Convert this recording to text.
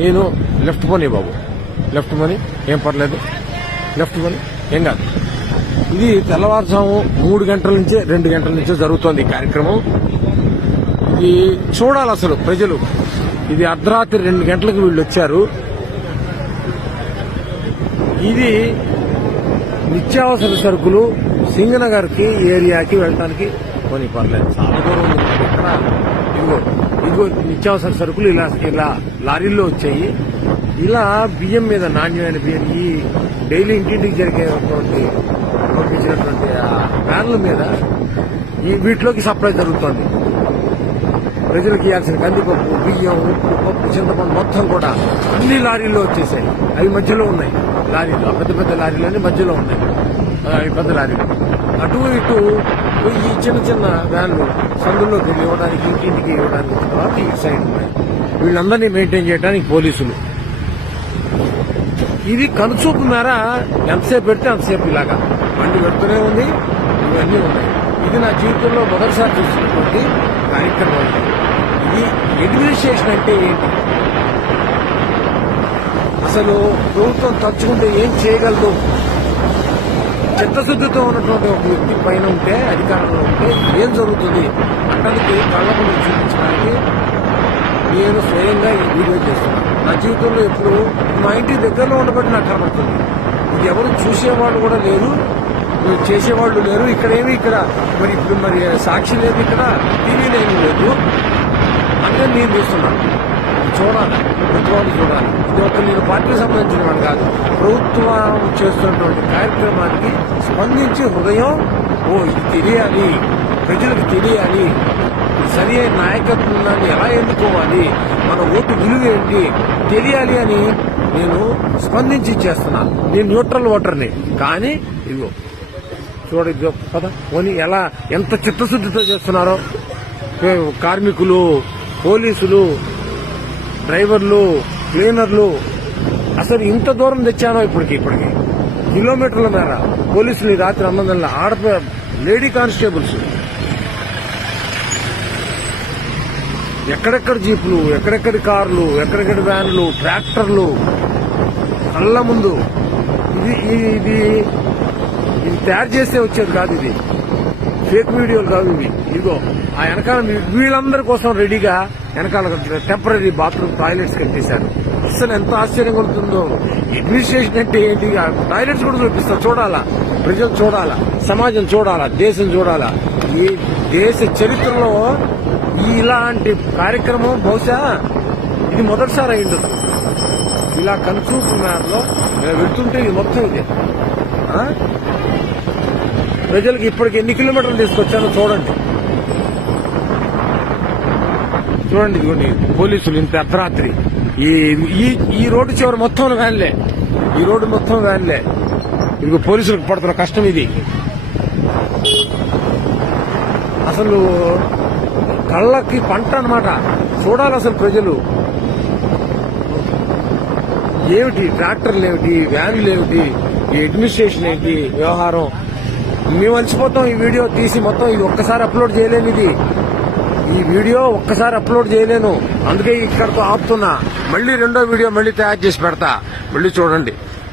నేను లెఫ్ట్ పోనీ బాబు, లెఫ్ట్ పోనీ, ఏం పర్లేదు, లెఫ్ట్ పోనీ, ఏం కాదు. ఇది తెల్లవారుజాము 3 గంటల నుంచే 2 గంటల నుంచే జరుగుతోంది ఈ కార్యక్రమం. ఇది చూడాలి అసలు ప్రజలు. ఇది అర్ధరాత్రి 2 గంటలకు వీళ్ళు వచ్చారు. ఇది నిత్యావసర సరుకులు సింగనగర్ కి ఏరియాకి వెళ్ళడానికి కొని పర్లేదు, చాలా దూరం ఉంది. ఇక్కడ ఇదిగో నిత్యావసర సరుకులు ఇలా లారీల్లో వచ్చాయి. ఇలా బియ్యం మీద, నాణ్యమైన బియ్యం, ఈ డైలీ ఇంటింటికి జరిగేటువంటి పంపించినటువంటి వ్యాన్ల మీద వీటిలోకి సప్లై జరుగుతోంది. ప్రజలకు ఇవ్వాల్సిన కందిపప్పు, బియ్యం, ఉప్పు, పప్పు, చింతపండు మొత్తం కూడా అన్ని లారీల్లో వచ్చేసాయి. అవి మధ్యలో ఉన్నాయి లారీలు, పెద్ద పెద్ద లారీలన్నీ మధ్యలో ఉన్నాయి. అవి పెద్ద లారీలు అటు ఇటు ఈ చిన్న చిన్న వ్యాన్లు సందుల్లోకి ఇవ్వడానికి, ఇంటింటికి ఇవ్వడానికి తర్వాత ఈ సైడ్ ఉన్నాయి. వీళ్ళందరినీ మెయింటైన్ చేయడానికి పోలీసులు. ఇది కనుచూపు మేర ఎంతసేపు పెడితే అంతసేపు ఇలాగా బండి పెడుతూనే ఉంది. ఇవన్నీ ఉన్నాయి. ఇది నా జీవితంలో మొదటిసారి చూసినటువంటి కార్యక్రమం. ఇది అడ్మినిస్ట్రేషన్ అంటే ఏంటి, అసలు ప్రభుత్వం తలుచుకుంటే ఏం చేయగలదు? చిత్తశుద్ధితో ఉన్నటువంటి ఒక వ్యక్తి పైన ఉంటే, అధికారంలో ఉంటే ఏం జరుగుతుంది అన్నది కళ్ళకు చూపించడానికి నేను స్వయంగా ఈ వీడియో చేస్తున్నాను. నా జీవితంలో ఎప్పుడు మా ఇంటి దగ్గరలో ఉండబట్టి నాకు కనబడుతుంది. ఇది ఎవరు చూసేవాళ్ళు కూడా లేరు, చేసేవాళ్ళు లేరు. ఇక్కడ మరి ఇప్పుడు సాక్షి లేదు, ఇక్కడ టీవీలో ఏమీ లేదు. అంటే నేను చూస్తున్నాను. చూడాలి, ప్రభుత్వాలు చూడాలి. ఇది ఒక నేను పార్టీకి సంబంధించిన వాడు కాదు. ప్రభుత్వం చేస్తున్నటువంటి కార్యక్రమానికి స్పందించి హృదయం, ఇది తెలియాలి, ప్రజలకు తెలియాలి, సరి అయిన నాయకత్వాన్ని ఎలా ఎన్నుకోవాలి, మన ఓటు విలువ ఏంటి తెలియాలి అని నేను స్పందించి చేస్తున్నాను. నేను న్యూట్రల్ ఓటర్ని. కానీ ఇదిగో చూడ కదా పోనీ ఎలా ఎంత చిత్తశుద్ధితో చేస్తున్నారో కార్మికులు, పోలీసులు, డ్రైవర్లు, క్లీనర్లు. అసలు ఇంత దూరం తెచ్చానో ఇప్పటికి కిలోమీటర్ల మేర పోలీసులు ఈ రాత్రి 9 గంటల లేడీ కానిస్టేబుల్స్, ఎక్కడెక్కడ జీపులు, ఎక్కడెక్కడి కార్లు, ఎక్కడెక్కడి వ్యాన్లు, ట్రాక్టర్లు కళ్ళ ముందు. ఇది తయారు చేస్తే వచ్చేది కాదు. ఇది ఫేక్ వీడియోలు కాదు ఇవి. ఇదిగో ఆ వెనకాల వీళ్ళందరి కోసం రెడీగా వెనకాల టెంపరీ బాత్రూమ్ టాయిలెట్స్ కట్టేశారు. అసలు ఎంత ఆశ్చర్యంగా ఉంటుందో. అడ్మినిస్ట్రేషన్ అంటే ఏంటి? టాయిలెట్స్ కూడా చూపిస్తారు. చూడాలా, ప్రజలు చూడాలా, సమాజం చూడాలా, దేశం చూడాలా. ఈ దేశ చరిత్రలో ఇలాంటి కార్యక్రమం బహుశా ఇది మొదటిసారి అయిండదు. ఇలా కనుచూపు మేరలో వెళ్తుంటే ఇది మొత్తం ఇదే. ప్రజలకు ఇప్పటికి ఎన్ని కిలోమీటర్లు తీసుకొచ్చానో చూడండి. ఇదిగోండి పోలీసులు ఇంత అర్ధరాత్రి ఈ రోడ్డు చివరి మొత్తం వ్యాన్లే, ఈ రోడ్డు మొత్తం వ్యాన్లే. ఇదిగో పోలీసులకు పడుతున్న కష్టం ఇది. అసలు కళ్ళకి పంట అన్నమాట. చూడాలి అసలు ప్రజలు. ఏమిటి ట్రాక్టర్లు, ఏమిటి వ్యాన్లు, ఏమిటి ఈ అడ్మినిస్ట్రేషన్, ఏంటి వ్యవహారం. మేము అలసిపోతాం ఈ వీడియో తీసి మొత్తం. ఇది ఒక్కసారి అప్లోడ్ చేయలేను. ఈ వీడియో ఒక్కసారి అప్లోడ్ చేయలేను. అందుకే ఇక్కడతో ఆపుతున్నా. మళ్ళీ రెండో వీడియో మళ్ళీ తయారు చేసి పెడతా. మళ్ళీ చూడండి.